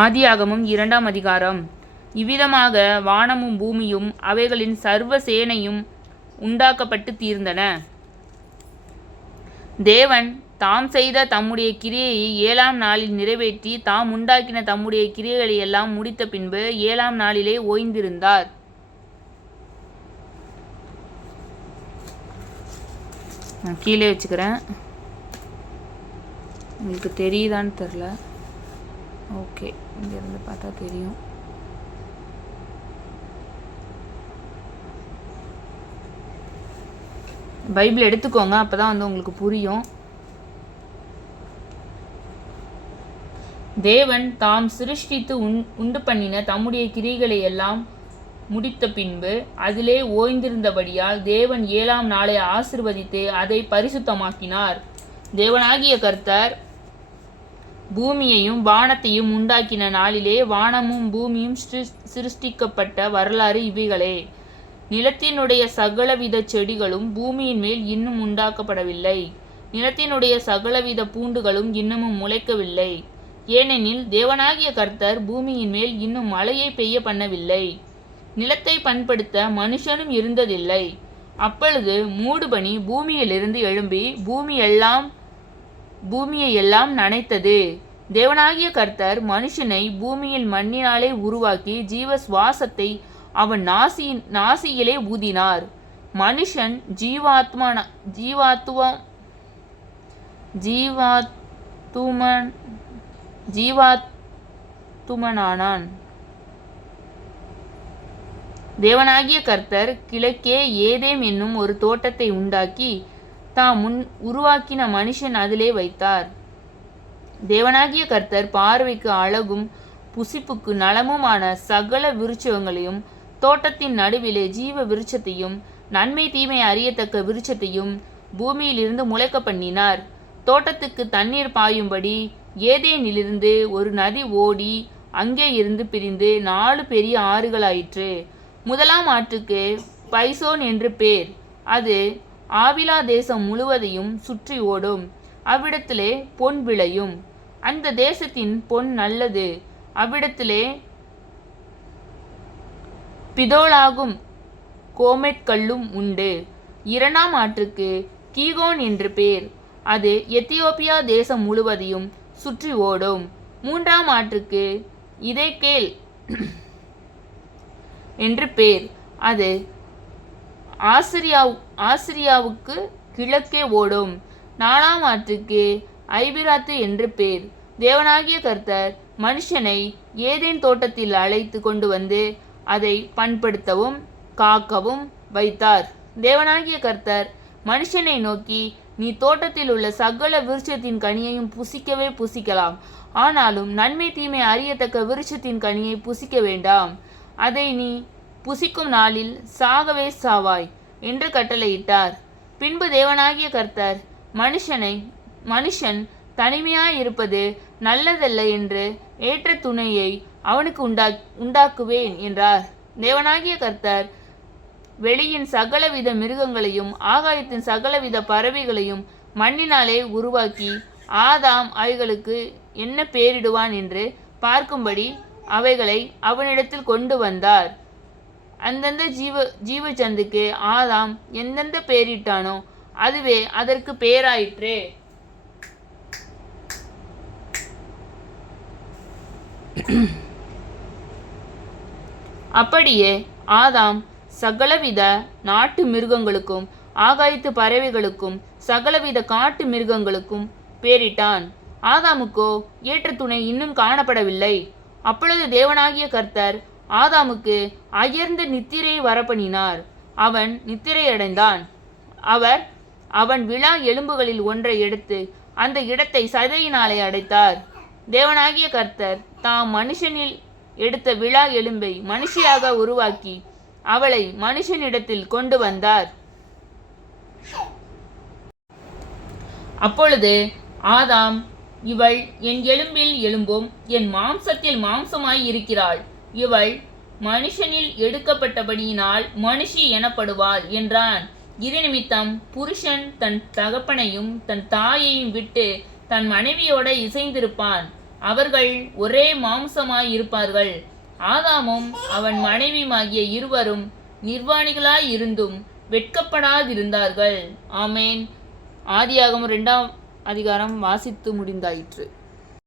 ஆதியாகமம் 2ஆம் அதிகாரம். இவ்விதமாக வானமும் பூமியும் அவைகளின் சர்வ சேனையும் உண்டாக்கப்பட்டு தீர்ந்தன. தேவன் தாம் செய்த தம்முடைய கிரியையை 7ஆம் நாளில் நிறைவேற்றி தாம் உண்டாக்கின தம்முடைய கிரியைகளை எல்லாம் முடித்த பின்பு 7ஆம் நாளிலே ஓய்ந்திருந்தார். நான் கீழே வச்சுக்கிறேன், உங்களுக்கு தெரியுதான்னு தெரில. ஓகே, இங்கேருந்து பார்த்தா தெரியும். பைபிள் எடுத்துக்கோங்க, அப்போ தான் உங்களுக்கு புரியும். தேவன் தாம் சிருஷ்டித்து உண்டு பண்ணின தம்முடைய கிரியைகளை எல்லாம் முடித்த பின்பு அதிலே ஓய்ந்திருந்தபடியால் தேவன் 7ஆம் நாளை ஆசீர்வதித்து அதை பரிசுத்தமாக்கினார். தேவனாகிய கர்த்தர் பூமியையும் வானத்தையும் உண்டாக்கின நாளிலே வானமும் பூமியும் சிருஷ்டிக்கப்பட்ட வரலாறு இவைகளே. நிலத்தினுடைய சகலவித செடிகளும் பூமியின் மேல் இன்னும் உண்டாக்கப்படவில்லை. நிலத்தினுடைய சகலவித பூண்டுகளும் இன்னமும் முளைக்கவில்லை. ஏனெனில் தேவனாகிய கர்த்தர் பூமியின் மேல் இன்னும் மழையை பெய்ய பண்ணவில்லை. நிலத்தை பண்படுத்த மனுஷனும் இருந்ததில்லை. அப்பொழுது மூடுபனி பூமியிலிருந்து எழும்பி பூமியை எல்லாம் நனைத்தது. தேவனாகிய கர்த்தர் மனுஷனை பூமியில் மண்ணினாலே உருவாக்கி ஜீவ சுவாசத்தை அவன் நாசியிலே ஊதினார். மனுஷன் ஜீவாத்துமனானான். தேவனாகிய கர்த்தர் கிழக்கே ஏதேம் என்னும் ஒரு தோட்டத்தை உண்டாக்கி தாம் உருவாக்கின மனுஷன் அதிலே வைத்தார். தேவனாகிய கர்த்தர் பார்வைக்கு அழகும் புசிப்புக்கு நலமுமான சகல விருட்சங்களையும் தோட்டத்தின் நடுவிலே ஜீவ விருட்சத்தையும் நன்மை தீமை அறியத்தக்க விருட்சத்தையும் பூமியிலிருந்து முளைக்க பண்ணினார். தோட்டத்துக்கு தண்ணீர் பாயும்படி ஏதேனிலிருந்து ஒரு நதி ஓடி அங்கே இருந்து பிரிந்து 4 பெரிய ஆறுகளாயிற்று. முதலாம் ஆற்றுக்கு பைசோன் என்று பேர். அது ஆவிலா தேசம் முழுவதையும் சுற்றி ஓடும். அவ்விடத்திலே பொன் விளையும். அந்த தேசத்தின் பொன் நல்லது. அவ்விடத்திலே பிதோலாகும் கோமெட் கல்லும் உண்டு. 2ஆம் ஆற்றுக்கு கீகோன் என்று பேர். அது எத்தியோப்பியா தேசம் முழுவதையும் சுற்றி ஓடும். 3ஆம் ஆற்றுக்கு இதேகேல் என்று பேர். அது ஆசிரியாவுக்கு கிழக்கே ஓடும். 4ஆம் ஆற்றுக்கு ஐபிராத்து என்று பேர். தேவனாகிய கர்த்தர் மனுஷனை ஏதேன் தோட்டத்தில் அழைத்து கொண்டு வந்து அதை பண்படுத்தவும் காக்கவும் வைத்தார். தேவனாகிய கர்த்தர் மனுஷனை நோக்கி, நீ தோட்டத்தில் உள்ள சகல விருட்சத்தின் கனியையும் புசிக்கவே புசிக்கலாம், ஆனாலும் நன்மை தீமை அறியத்தக்க விருட்சத்தின் கனியை புசிக்க வேண்டாம். அதை நீ புசிக்கும் நாளில் சாகவே சாவாய் என்று கட்டளையிட்டார். பின்பு தேவனாகிய கர்த்தர் மனுஷன் தனிமையாயிருப்பது நல்லதல்ல என்று ஏற்ற துணையை அவனுக்கு உண்டாக்குவேன் என்றார். தேவனாகிய கர்த்தர் வெளியின் சகலவித மிருகங்களையும் ஆகாயத்தின் சகலவித பறவைகளையும் மண்ணினாலே உருவாக்கி ஆதாம் அவைகளுக்கு என்ன பேரிடுவான் என்று பார்க்கும்படி அவைகளை அவனிடத்தில் கொண்டு வந்தார். அந்தந்த ஜீவ ஜந்துக்கு ஆதாம் எந்தெந்த பேரிட்டானோ அதுவே அதற்கு பேராயிற்று. அப்படியே ஆதாம் சகலவித நாட்டு மிருகங்களுக்கும் ஆகாயத்து பறவைகளுக்கும் சகலவித காட்டு மிருகங்களுக்கும் பேரிட்டான். ஆதாமுக்கோ ஏற்ற துணை இன்னும் காணப்படவில்லை. அப்பொழுது தேவனாகிய கர்த்தர் ஆதாமுக்கு அயர்ந்த நித்திரையை வரப்பண்ணினார். அவன் நித்திரையடைந்தான். அவன் விழா எலும்புகளில் ஒன்றை எடுத்து அந்த இடத்தை சதையினாலே அடைத்தார். தேவனாகிய கர்த்தர் தாம் மனுஷனில் எடுத்த விழா எலும்பை மனுஷியாக உருவாக்கி அவளை மனுஷனிடத்தில் கொண்டு வந்தார். அப்பொழுது ஆதாம், இவள் என் எலும்பில் எலும்பும் என் மாம்சத்தில் மாம்சமாய் இருக்கிறாள். இவள் மனுஷனில் எடுக்கப்பட்டபடியினால் மனுஷி எனப்படுவாள் என்றான். இது நிமித்தம் புருஷன் தன் தகப்பனையும் தன் தாயையும் விட்டு தன் மனைவியோட இசைந்திருப்பான். அவர்கள் ஒரே மாம்சமாய் இருப்பார்கள். ஆதாமும் அவன் மனைவியுமாகிய இருவரும் நிர்வாணிகளாய் இருந்தும் வெட்கப்படாதிருந்தார்கள். ஆமேன். ஆதியாகமம் 2 அதிகாரம் வாசித்து முடிந்தாயிற்று.